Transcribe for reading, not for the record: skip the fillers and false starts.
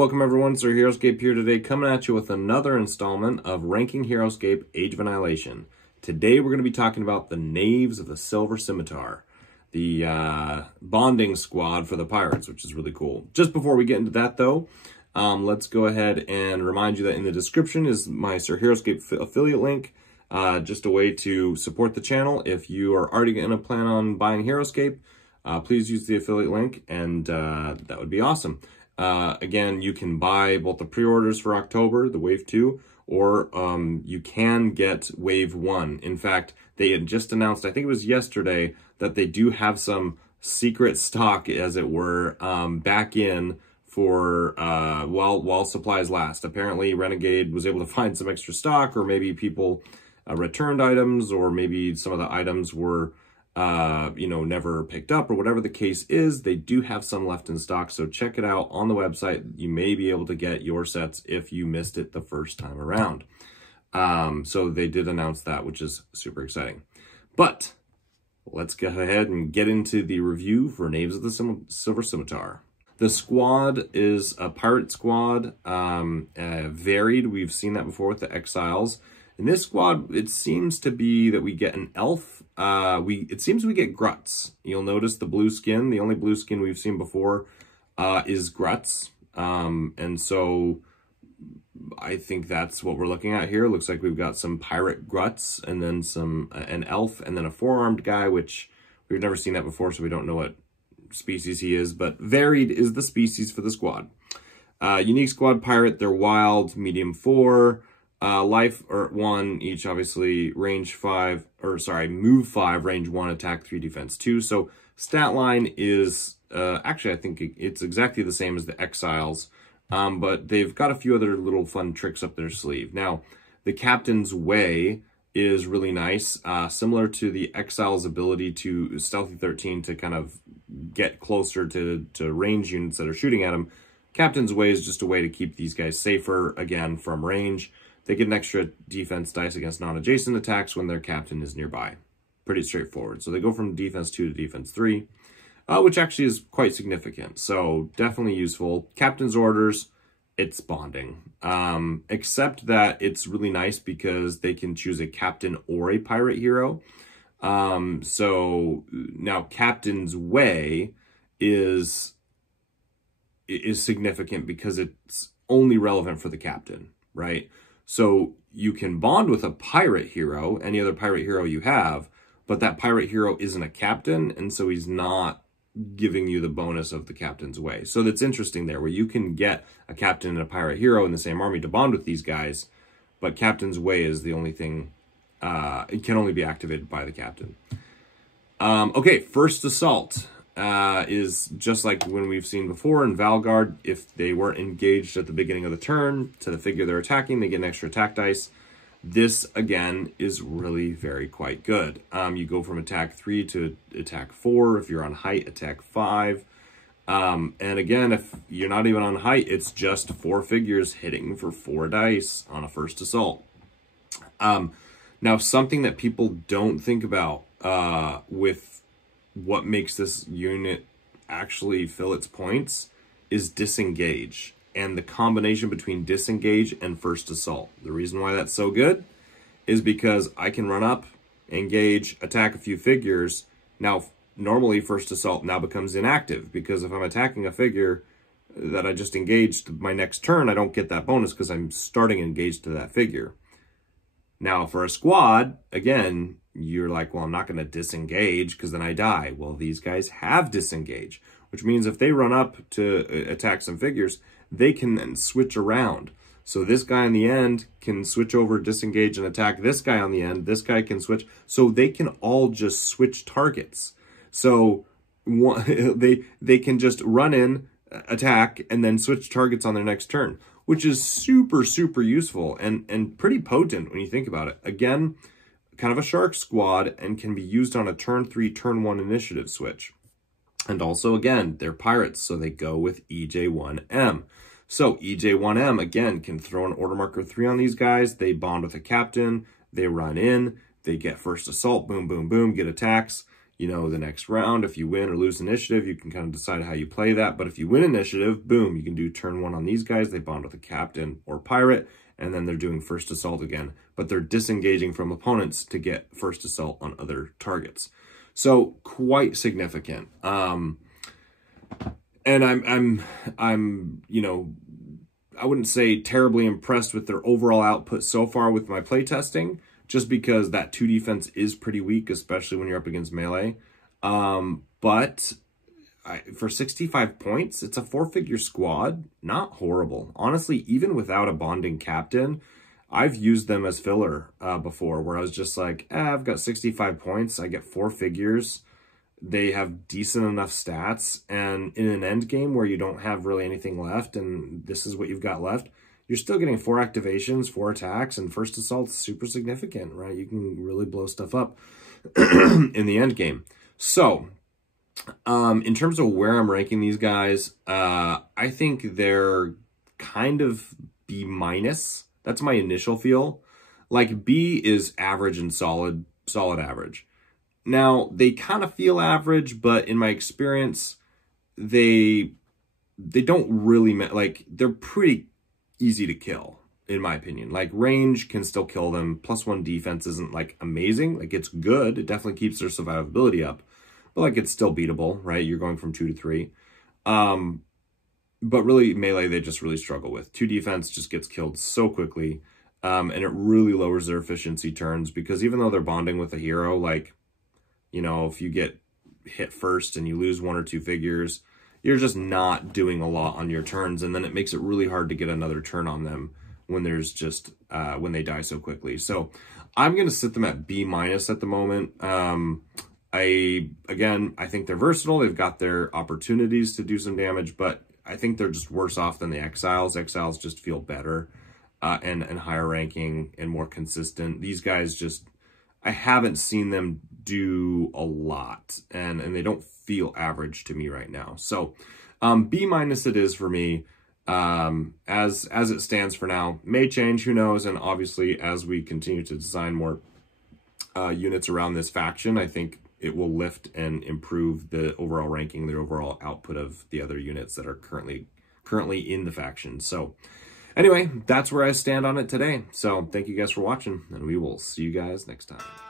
welcome everyone. Sir Heroscape here today, coming at you with another installment of Ranking Heroscape Age of Annihilation. Today we're going to be talking about the Knaves of the Silver Scimitar, the bonding squad for the pirates, which is really cool. Just before we get into that though, let's go ahead and remind you that in the description is my Sir Heroscape affiliate link, just a way to support the channel. If you are already going to plan on buying Heroscape, please use the affiliate link, and that would be awesome. Again, you can buy both the pre-orders for October, the Wave 2, or you can get Wave 1. In fact, they had just announced, I think it was yesterday, that they do have some secret stock, as it were, back in for while supplies last. Apparently, Renegade was able to find some extra stock, or maybe people returned items, or maybe some of the items were never picked up, or whatever the case is. They do have some left in stock, so check it out on the website. You may be able to get your sets if you missed it the first time around. So they did announce that, which is super exciting. But let's go ahead and get into the review for Knaves of the Silver Scimitar. The squad is a pirate squad, varied. We've seen that before with the Exiles. In this squad, it seems to be that we get an elf. It seems we get Gruts. You'll notice the blue skin. The only blue skin we've seen before is Gruts. And so I think that's what we're looking at here. Looks like we've got some pirate Gruts, and then an elf, and then a four-armed guy, which we've never seen that before, so we don't know what species he is. But varied is the species for the squad. Unique squad pirate. They're wild, medium 4. Life or 1 each, obviously. Range 5, or sorry, move 5, range 1, attack 3, defense 2. So stat line is actually, I think it's exactly the same as the Exiles, but they've got a few other little fun tricks up their sleeve. Now, the Captain's Way is really nice, similar to the Exiles' ability to Stealthy 13 to kind of get closer to range units that are shooting at them. Captain's Way is just a way to keep these guys safer, again, from range. They get an extra defense dice against non-adjacent attacks when their captain is nearby. Pretty straightforward. So they go from defense 2 to defense 3, which actually is quite significant. So definitely useful. Captain's orders, it's bonding. Except that it's really nice because they can choose a captain or a pirate hero. So now Captain's Way is significant because it's only relevant for the captain, right? So you can bond with a pirate hero, any other pirate hero you have, but that pirate hero isn't a captain, and so he's not giving you the bonus of the Captain's Way. So that's interesting there, where you can get a captain and a pirate hero in the same army to bond with these guys, but Captain's Way is the only thing, it can only be activated by the captain. Okay, First Assault is just like when we've seen before in Valgard. If they weren't engaged at the beginning of the turn to the figure they're attacking, they get an extra attack dice. This, again, is really quite good. You go from attack 3 to attack 4. If you're on height, attack 5. And again, if you're not even on height, it's just 4 figures hitting for 4 dice on a First Assault. Now, something that people don't think about with what makes this unit actually fill its points is disengage, and the combination between disengage and First Assault. The reason why that's so good is because I can run up, engage, attack a few figures. Now, normally First Assault now becomes inactive, because if I'm attacking a figure that I just engaged my next turn, I don't get that bonus because I'm starting engaged to that figure. Now, for a squad, again, you're like, well, I'm not going to disengage because then I die. Well, these guys have disengage, which means if they run up to attack some figures, they can then switch around. So this guy on the end can switch over, disengage, and attack this guy on the end. This guy can switch. So they can all just switch targets. So they can just run in, attack, and then switch targets on their next turn, which is super useful and pretty potent when you think about it. Again, kind of a shark squad, and can be used on a turn 3, turn 1 initiative switch. And also, again, they're pirates, so they go with EJ1M. So EJ1M, again, can throw an order marker 3 on these guys. They bond with a captain. They run in. They get First Assault. Boom, boom, boom. Get attacks. you know, the next round. If you win or lose initiative, you can kind of decide how you play that. But if you win initiative, boom, you can do turn 1 on these guys. They bond with a captain or pirate, and then they're doing first assault again. But they're disengaging from opponents to get first assault on other targets. So quite significant. And I'm, you know, I wouldn't say terribly impressed with their overall output so far with my playtesting, just because that 2 defense is pretty weak, especially when you're up against melee. But for 65 points, it's a 4-figure squad. Not horrible. Honestly, even without a bonding captain, I've used them as filler before, where I was just like, I've got 65 points. I get 4 figures. They have decent enough stats. And in an end game where you don't have really anything left, and this is what you've got left, you're still getting 4 activations, 4 attacks, and first assault's super significant, right? You can really blow stuff up in the end game. So, in terms of where I'm ranking these guys, I think they're kind of B-. That's my initial feel. Like, B is average and solid average. Now, they kind of feel average, but in my experience, they don't really, like, they're pretty easy to kill, in my opinion. Like, range can still kill them. +1 defense isn't, like, amazing. Like, it's good. It definitely keeps their survivability up. But, like, it's still beatable, right? You're going from 2 to 3. But really, melee, they just really struggle with. 2 defense just gets killed so quickly. And it really lowers their efficiency turns, because even though they're bonding with a hero, like, you know, if you get hit first and you lose 1 or 2 figures, you're just not doing a lot on your turns, and then it makes it really hard to get another turn on them when there's just when they die so quickly. So I'm going to sit them at B- at the moment. I think they're versatile. They've got their opportunities to do some damage, but I think they're just worse off than the Exiles. Exiles just feel better and higher ranking and more consistent. These guys just, I haven't seen them do a lot, and they don't feel average to me right now. So B- it is for me as it stands for now. May change, who knows? And obviously, as we continue to design more units around this faction, I think it will lift and improve the overall ranking, the overall output of the other units that are currently in the faction. So anyway, that's where I stand on it today. So thank you guys for watching, and we will see you guys next time.